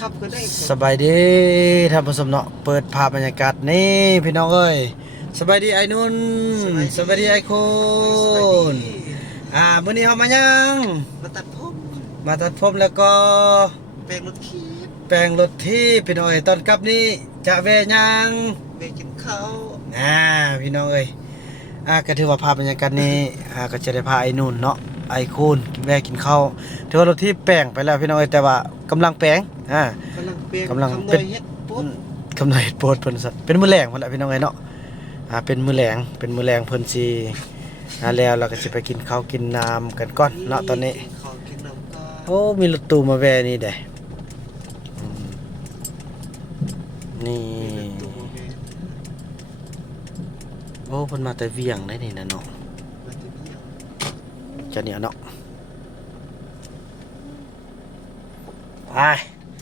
ขับก็ได้สบายดีท่านผู้ชมเนาะเปิดภาพบรรยากาศนี่พี่น้องเอ้ยสบายดีไอ้นุ่นสบายดีไอ้คุสบายดีณมื้อนี้เฮามายังมาตัดผมมาตัดผมแล้วก็แปลงรถขีบแปลงรถที่พี่น้องเอ้ยตอนกลับนี้จะแวะยังไปกินข้าวพี่น้องเอ้ยก็ถือว่าภาพบรรยากาศนี้ก็จะได้พาไอ้นุ่นเนาะไอ้คุณแวะกินข้าวถือว่ารถที่แปลงไปแล้วพี่น้องเอ้ยแต่ว่ากำลังแปลงกำลังเปลงกำลังเป็นเป็นเฮ็ดปุ๊บกำลังเฮ็ดโพดเพิ่นสัตว์เป็นมื้อแรงพุ่นล่ะพี่น้องเอ้ยเนาะเป็นมื้อแรงเพิ่นสิแล้วเราก็สิไปกินข้าวกินน้ำกันก่อนเนาะตอนนี้กินข้าวกินน้ำก็โอ้มีรถตู้มาแวะนี่เด้อืมนี่มีรถตู้มาเวรโอ้เพิ่นมาแต่เวียงได้นี่นะเนาะมาที่เดียวจะเนี่ยเนาะไป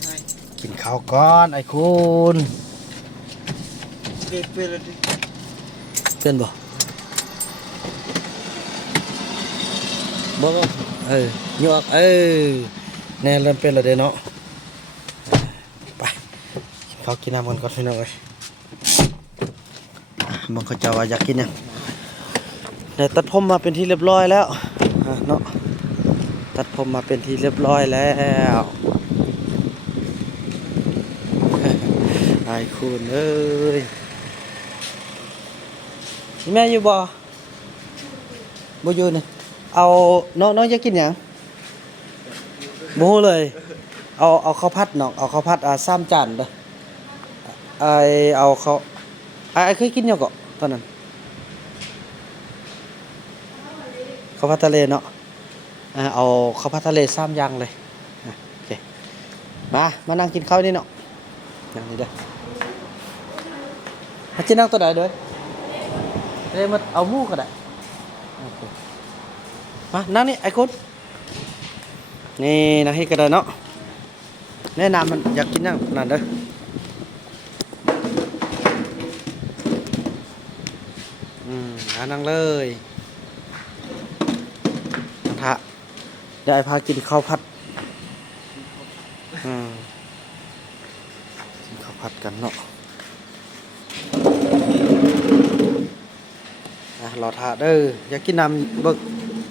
ไม่ กินข้าวก่อนไอ้คุณเป็นอะไรดิ เพื่อนบ่บ่ยกแน่เริ่มเป็นแล้วเด้เนาะไปกินข้าวกินน้ำกันก่อนพี่น้องเอ้ยมันเขาจะว่าอยากกินหยังได้ตัดผมมาเป็นที่เรียบร้อยแล้วเนาะตัดผมมาเป็นที่เรียบร้อยแล้วไอ้คุณเอ้ยนี่แม่อยู่บ่อยู่นี่เอาน้องอยากกินหยังบ่ฮู้เลยเอาข้าวผัดน้องเอาข้าวผัด3จานเด้อเอาข้าวไอ้เคยกินอยู่ก็ตอนนั้นข้าวผัดทะเลเนาะเอาข้าวผัดทะเล3อย่างเลยโอเคมานั่งกินข้าวนี่เนาะนั่งนี่เด้อมาจินั่งตัวใดเด้อมาเอาหมูก็ได้โอเคมานั่งนี่ไอ้คุณนี่นั่งให้ก็ได้เนาะแนะนำมันอยากกินนั่งนั่นเด้อนั่งเลยพระได้พากินข้าวผัดกินข้าวผัดกันเนาะรอทาเด้ออยากกินน้ำเบิก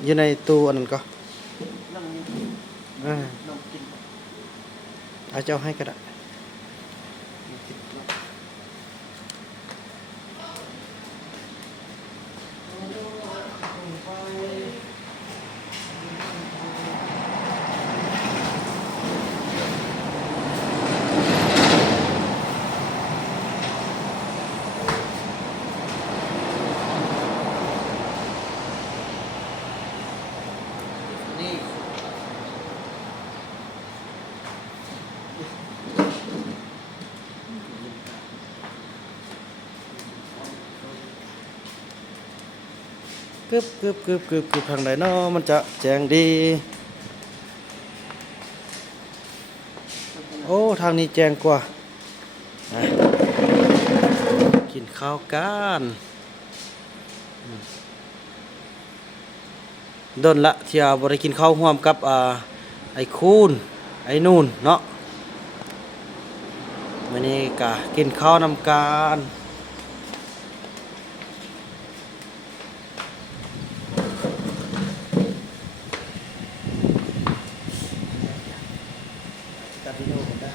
อยู่ในตู้อันนั้นก็นั่งนั่งกินเอาเจ้าให้ก็ได้นี่กึบทางไหนเนาะมันจะแจ้งดีโอ้ทางนี้แจ้งกว่ากินข้าวกันโดนละที่บ่ได้กินข้าวร่วมกับไอ้คูนไอ้นูนเนาะมื้อนี้ก็กินข้าวนำกันกับพี่โน่กันได้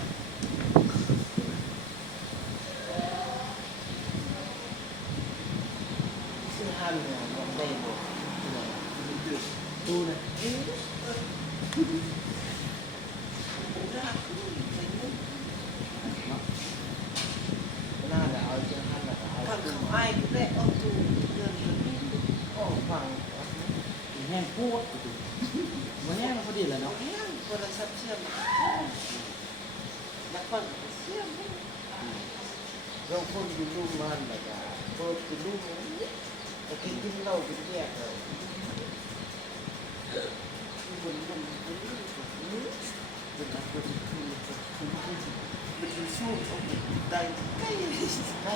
ซื้อหันเนี่ยมันได้บ่ดูนะน่าจะเอาเสื้อหันแล้วก็เอา ทางเขาไอ้แรกเอาตู้เรื่องนี้ ฟังแห้งพูดมันแห้งพอดีเลยเนาะ แห้งโทรศัพท์เชื่อมนักฟังเชื่อม เราคนอยู่รูปมันแบบเปิดเป็นรูปโอเคกินเหล้าเป็นแยกเลยมันสู้ได้ได้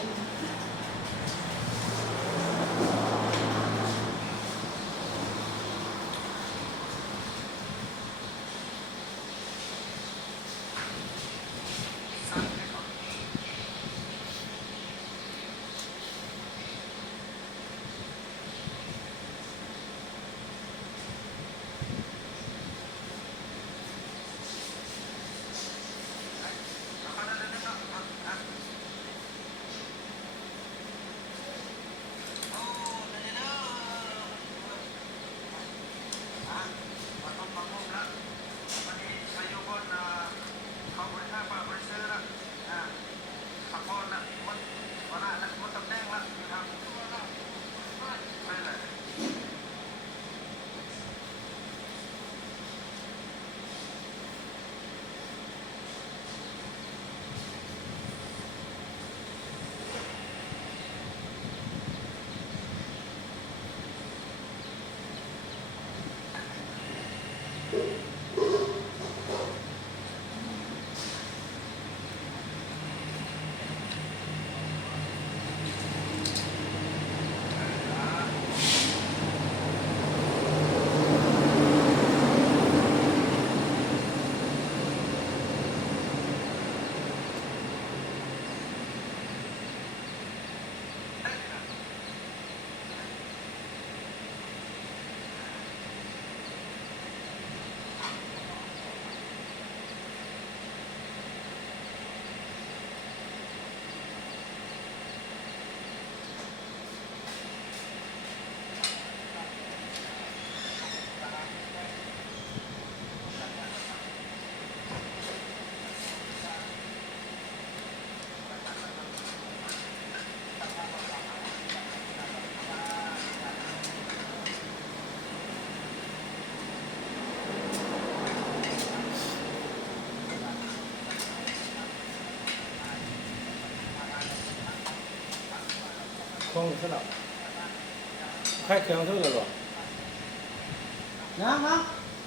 คงสนับใครเครื่องซื้อเลยหรอ นะ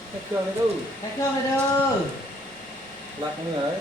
ใครเครื่องเลยดู ให้เครื่องเลยเด้อ รักเนื้อเลย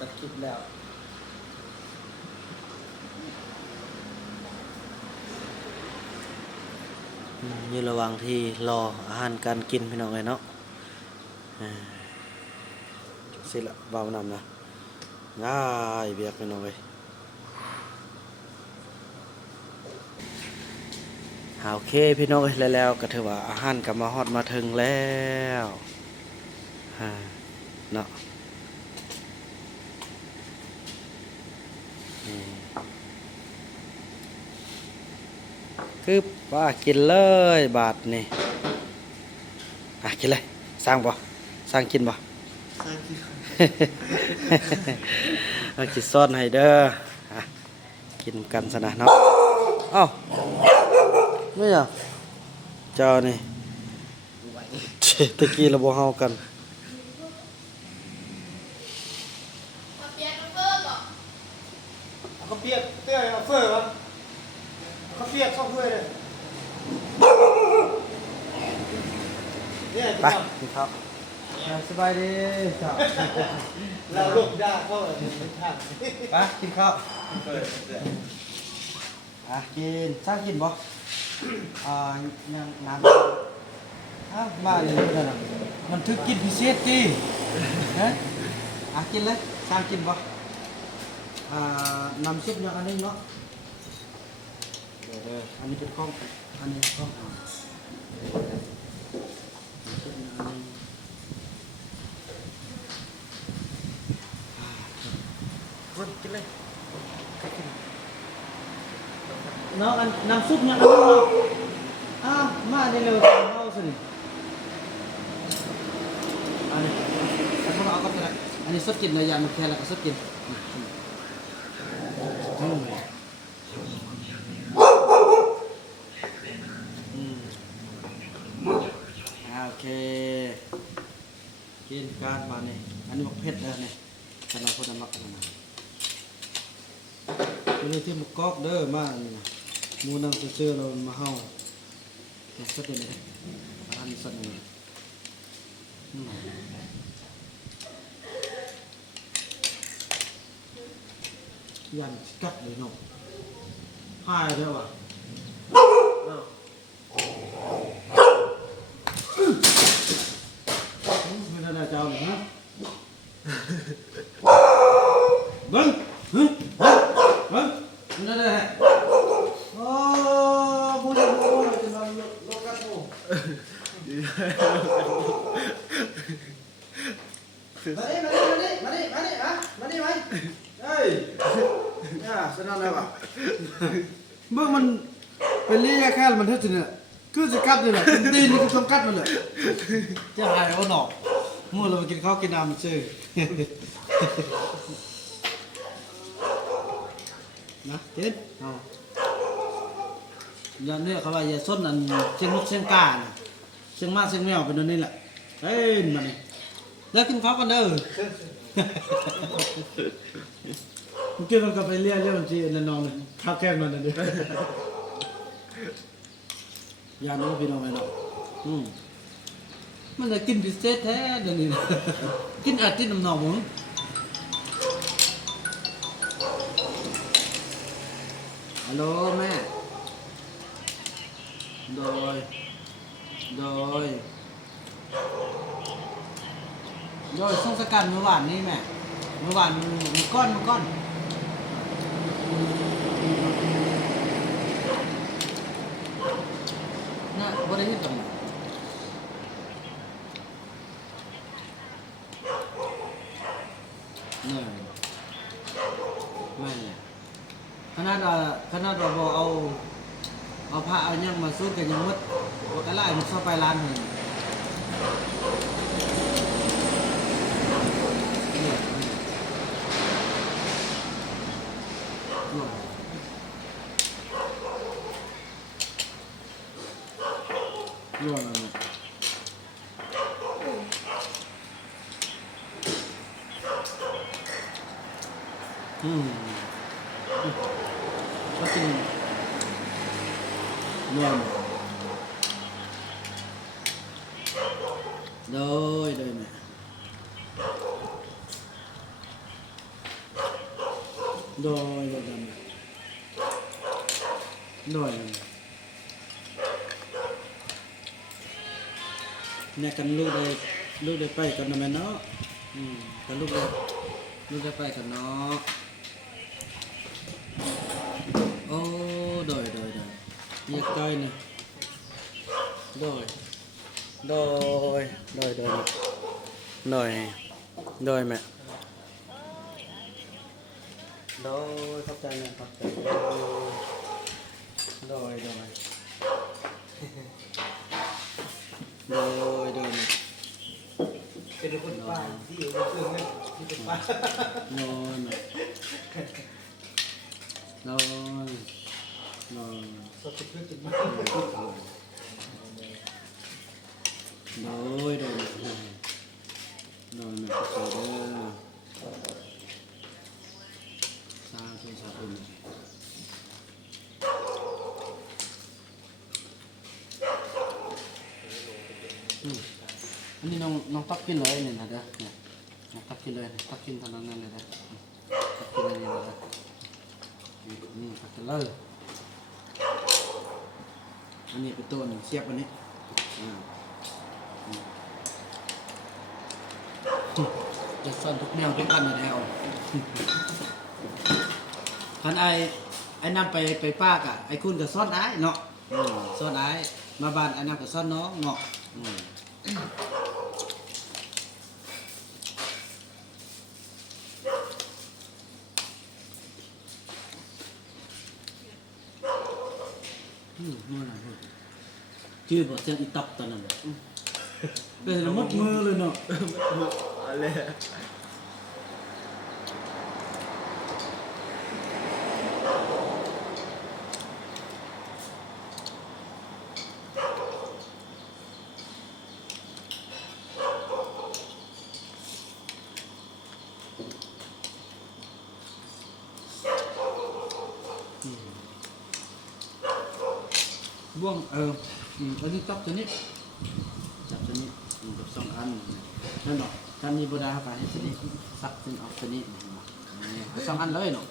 ตัดคลิปแล้วอยู่ระหว่างที่รออาหารการกินพี่น้องเลยเนาะสิละเบานำนะง่ายเบียกพี่น้องเลยโอเคพี่น้องเอ้ยแล้วก็ถือว่าอาหารก็มาฮอดมาถึงแล้วเนาะคือว่ากินเลยบาทนี่กินเลยสร้างบ่สร้างกินบ่ เอาจิตซ่อนให้เด้อกินกันซะนะเนาะเอ้าไม่อ่ะเจ้านี่ตะกี้เราบ่เฮากันเขาเปียกเตี้ยเอาเฟอร์วะเขาเปียกเข้าเฟอร์เลยเนี่ย ไปกินข้าวสบายดีจ้า เราลูกได้เข้าเลยไม่ทัน ไปกินข้าวกินสร้างกินบ่ยังน้ำมาเลยนั่นน่ะมันถึกกินพิเศษจีฮะกินเลยสร้างกินบ่ นำซุปอย่างอันนี้เนาะอันนี้เป็นข้องอันนี้ข้องซุปอย่างอันนี้คนกินเลยเนาะอันน้ำซุปอย่างอันนี้เนาะมาในเร็วเอาสิอันนี้อันนี้เอาก็ได้อันนี้สดกินเลยยามันแค่แล้วก็สดกินโอเคกินการมาเนี่ยอันนี้มักเผ็ดเลยเนี่ยแต่เราคนจะมักกันนะนี่ที่มักกอกเด้อมากนี่นะมูนังเชื่อเรามาเฮาแต่สดเลยอันนี้สดเลยยันกัดเลยเนาะหายเด้อวะไม่ได้เจ้าหนิฮะเบิ้งเฮ้ยเบิ้งไม่ได้โอ้บุญบุญจะนอนโลกัสโมมาดิเฮ้ยเนี่ยสนั่นเลยวะเมื่อมันเป็นเรียกแค่มันเท่าไหร่เนี่ยคือจะกัดเลยแหละตีนนี่ก็ต้องกัดมันเลยจะหายเอาหนอกมั่วเราไปกินข้าวกินน้ำชื่อนะเจ็ดอย่างนี้เขาว่าอย่าส้นอันเชียงนกเชียงกาเชียงมาเชียงแมวเป็นตัวนี้แหละเฮ้ยมันนี่แล้วกินข้าวกันเด้อเมื่อกี้มันก็ไปเรียกมันจีนน้องเลยข้าวแกงมันนั่นเองยาโน้พี่น้องไหมเนาะมันจะกินพิเศษแท้เดี๋ยวนี้กินอาทิตย์น้ำหนองมึงฮัลโหลแม่โดยส่งสกัดเมื่อวานนี่แม่เมื่อวานมันก้อนน่ะบ่ได้เฮ็ดตรงนั้นเนี่ยไม่เนี่ยขนาดเราบ่เอาผ้าเอาหยังมาสู้กันยังหมดบ่กะไล่มันเข้าไปร้านนึงร่วงเลยก็จริงร่วงโดยแม่โดยเนี่ยกันลูกได้ไปกันนะแม่เนาะกันลูกได้ไปกันเนาะโอ้โดยเรียกก้อยนะโดยแม่โดยเข้าใจแม่เข้าใจโดยเป็นคนป้าที่อยู่ในเครื่องนี่ที่เป็นป้าน้อยสติเพื่อจิตมันน้อยแม่เข้าใจเด้อสาธุอันนี้น้องตักกินเลยเนี่ยนะเด้อเนี่ยน้องตักกินเลยตักกินตอนนั้นเลยนะตักกินเลยนะตักกินเลยอันนี้เป็นตัวหนึ่งเสียบอันนี้จะซ่อนทุกแนวทุกอันอยู่แล้ว คันไอ้นำไปปากอ่ะไอ้คุณก็ซ่อนอ้ายเนาะซ่อนอ้ายมาบ้านไอ้นำก็ซ่อนน้องเนาะนู่นน่ะชื่อบ่เสียงอีตับตอนนั้นเป็นละมดมือเลยเนาะ อะไร บ่วงอันนี้ตับตัวนี้จับตัวนี้กับสองอันนั่นเนาะถ้ามีบ่ได้ไปตัวนี้ซักตัวออกตัวนี้เอาสองอันเลยเนาะ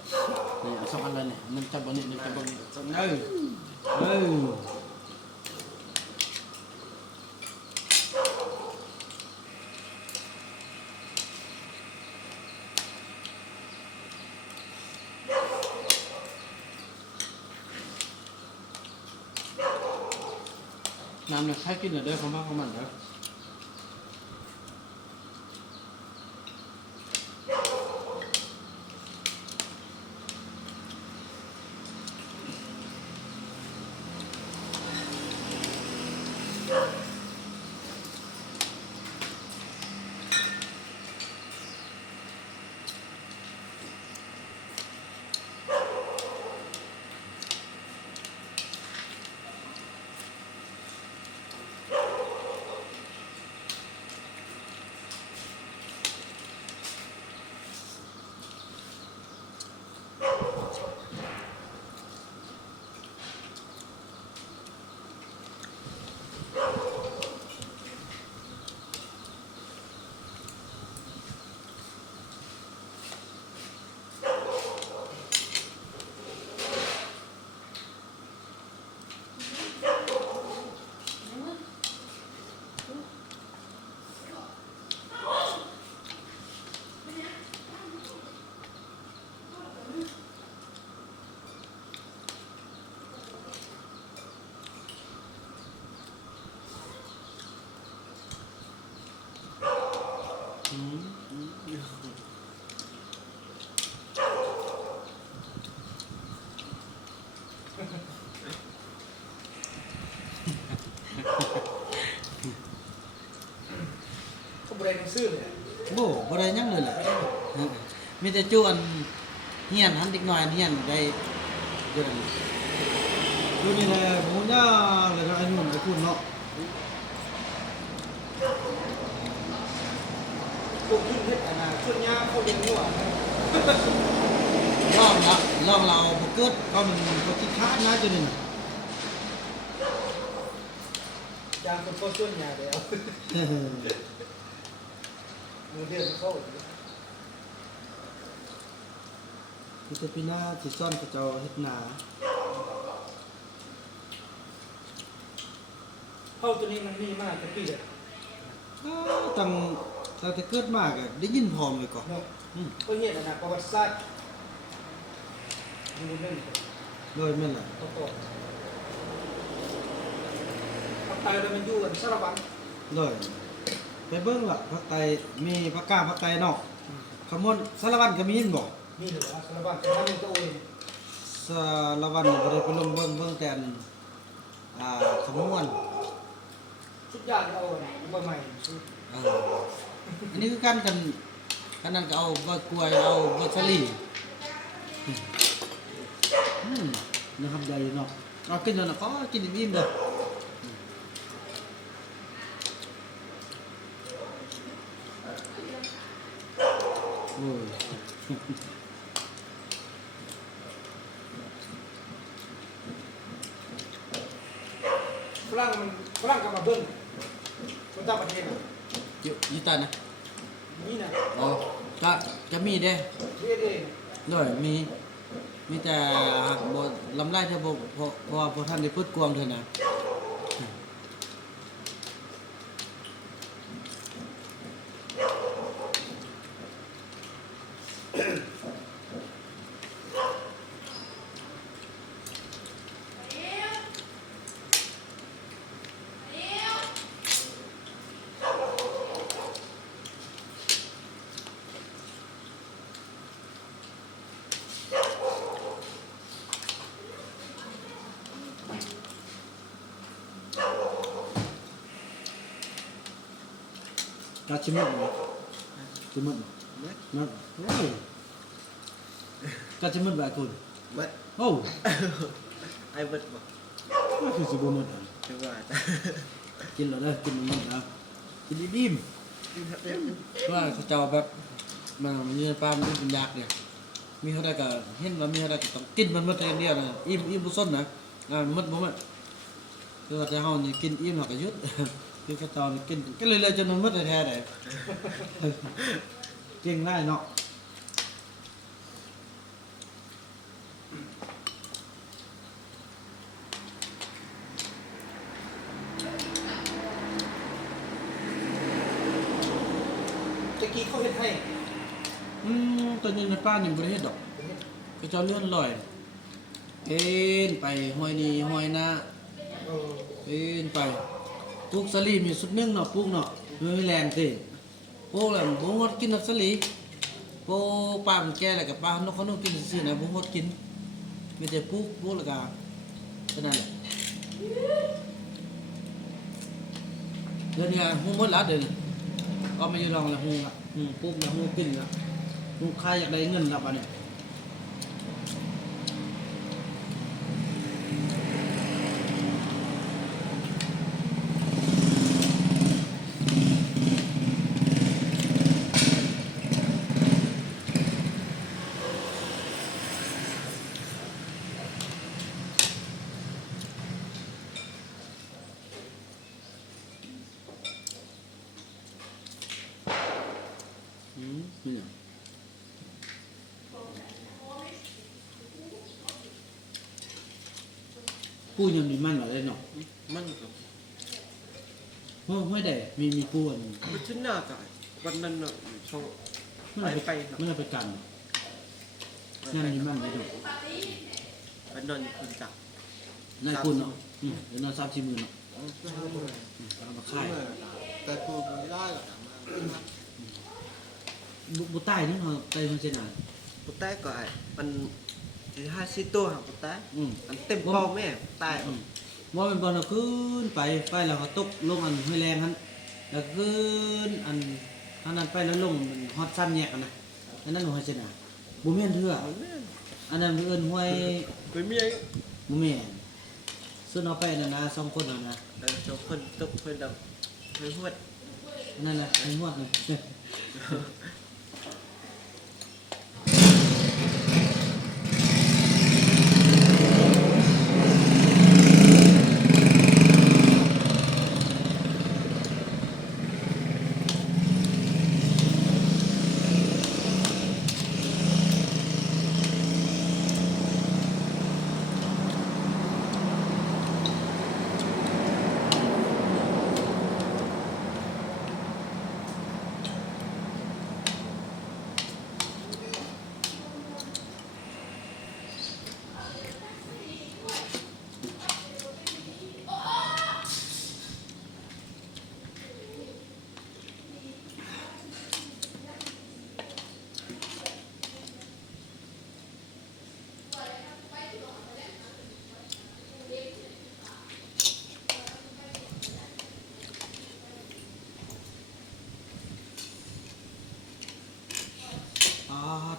นี่เอาสองอันเลยเนี่ยมันจับบนนี้มันจับบนนี้สองน้ำเนี่ยใครกินได้ของมันของมันเด้อก็บริเวณซื่อเลย บ่ได้ยังเลยแหละมีแต่จูอันเฮียนหันเด็กน้อยอันเฮียนได้เดือนดูนี่แหละหมูย่างแล้วก็ไอ้นุ่นไอ้คุณเนาะ พวกยิ่งเพชรนะชุดยาเขาเลี้ยงหัว ลองเราบ่เกิดก็มันก็คิดค้านนะจนนี่น่ะ ยางคนก็ช่วยยาเดียวมือเดียวเข้า คือแต่ปีหน้าสิซ่อนกับเจ้าเฮ็ดนา เข้าตัวนี้มันมีมากแต่ปีเลย ตั้งแต่เกิดมาก็ได้ยินพร้อมเลยก่อน เนาะก็เห็นนะประวัติศาสตร์ดูนึ่ง เลยแม่นล่ะ ต่อต่อภาคใต้เรามันอยู่กันสารวัตร เลยไปเบิ่งล่ะภาคใต้มีภาคกลางภาคใต้เนาะขมวนสารวัตรก็มีเห็นบ่ มีหรือว่าสารวัตรแต่ถ้าเป็นตัวเอง สารวัตรบ่ได้ไปลงเบิ่งแต่อันขมวน ชุดยาเอาใหม่ชุด อันนี้คือกันนั้นก็เอาบ่กล้วยเอาบ่สลีนะครับใหญ่เนาะเอากินแล้วนะก็กินอิ่มๆเด้อโอ้ย ฝรั่งก็มาเบิ้งคนต่างประเทศ อยู่ตานะ นี่นะ อ๋อก็มีเด้ เรียกเอง ด้วยมีแต่หักบ่ลำไรเธอบ่เพราะว่าบ่ทันได้พูดกวางเธอนะ กาชิมุนชิมุนนั่นโอ้กาชิมุนแบบคุณ เบิด โอ้ ไอ้เบิดบอก ก็คือสิบมุน คือว่า กินแล้วเด้อกินมันนะกินอิ่มว่าเขาเจ้าแบบมันมีปลามันเป็นยากเนี่ยมีเท่าไรก็เห็นว่ามีเท่าไรก็ต้องกินมันหมดอย่างเดียวนะอิ่มบุษนนะหมดบ่แม่คือว่าจะเฮานี่กินอิ่มแล้วก็หยุดคือเขาเจ้านี่กินเรื่อยๆจนมันหมดแท้ๆได้เก่งได้เนาะ ตะกี้เขาเฮ็ดให้ ตอนนี้ในป้านี่บ่ได้เฮ็ดดอกเขาเจ้าเลื่อนลอยเอ็นไปห้อยนี่ห้อยหน้า เออ เอ็นไปปลูกสลีมีสุดหนึงเนาะปลูกเนาะมีแรงติปลูกแล้วบ่ฮอดกินนักสลีปลูกป้ามันแก่แล้วก็ป้านกเขานกกินซื่อๆนะบ่ฮอดกินมีแต่ปลูกแล้วก็เท่านั้นแหละเดี๋ยวนี้ฮู้หมดแล้วเดี๋ยวนี้เอามาอยู่ลองแล้วฮู้ละปลูกแล้วฮู้กินละฮู้ใครอยากได้เงินละบัดนี้ นี่เนี่ยปูยังมีมันอะไรเนาะ มันก็ ไม่ได้มีปูอัน มันชิ้นหน้าก่อนวันนั้นเนาะเขา มันเอา ไปเนาะ มันเอาไปกันงานมีมันเลยเนาะ ไปนอนอยู่คนจับ นายคุณเนาะเดี๋ยวนอน30,000เนาะเอามาขาย แต่ปูไม่ได้หรอก บุใต้นี่เขาใต้เขาเช่นไหน ปูใต้ก็ไอ้มันจะ50 ตัวครับปูใต้มันเต็มเป้าแม่ปูใต้ ว่าเป็นบอลเราขึ้นไปแล้วเขาตกลงอันห้วยแรงฮันแล้วขึ้นอันนั้นไปแล้วลงมันฮอตสั้นแยกกันนะอันนั้นหัวเช่นไหนบุเมียนเถื่ออันนั้นเอิ้นห้วย ไปเมีย บุเมียนซึ่งเอาไปนั่นนะ2 คนนะ แล้วเจ้าคนตกเพิ่นดอกเพิ่นหวด นั่นแหละไอ้หวดนี่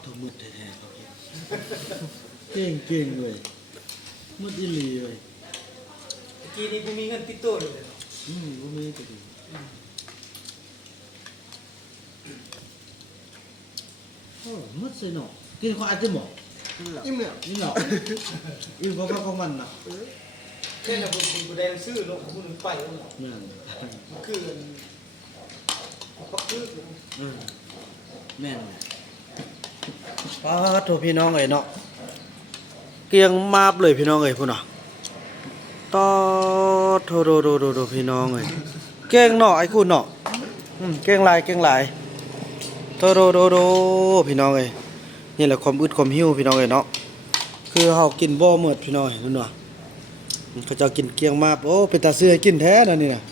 ถูกมืดแท้ๆเขาเก่งเลยมืดอีหลีเลย ตะกี้นี่กูมีเงินติดตัวเลยเนาะ บ่มีก็ดีโอ้มืดใส่เนาะกินของอาจจะหมอ อิ่มแล้ว นี่เนาะอิ่มของมันน่ะ แค่น่ะกูได้ซื้อลงของมึงไปเอาเนาะ นั่น มันคือปักคือ แม่นป้าโทพี่น้องเอ้ยเนาะเกียงมาบเลยพี่น้องเอ้ยพุ่นน่ะต่อโทโดพี่น้องเอ้ยเก่งเนาะไอ้คุณเนาะเก่งหลายโทโดพี่น้องเอ้ยนี่แหละความอึดความหิวพี่น้องเอ้ยเนาะคือเฮากินบ่หมดพี่น้องเอ้ยนั่นว่ะเขาเจ้ากินเกียงมาบโอ้เป็นตาเสื้อกินแท้นั่นนี่น่ะ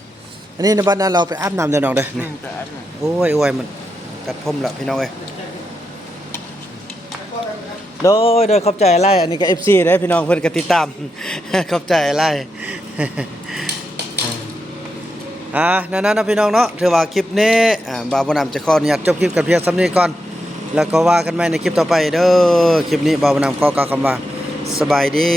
อันนี้ในบ้านนั้นเราไปอาบน้ำเด้อน้องเด้อนี่ แต่อันนั้น โอ้ยมันกัดผมละพี่น้องเอ้ยโดยขอบใจไล่อันนี้ก็ FC เด้อพี่น้องเพิ่นก็ติดตาม ขอบใจไล่ นั่นนะพี่น้องเนาะถือว่าคลิปนี้บ่าวบ่นำจะขออนุญาตจบคลิปกันเพียงส่ำนี้ก่อนแล้วก็ว่ากันใหม่ในคลิปต่อไปเด้อคลิปนี้บ่าวบ่นำขอกล่าวคำว่าสบายดี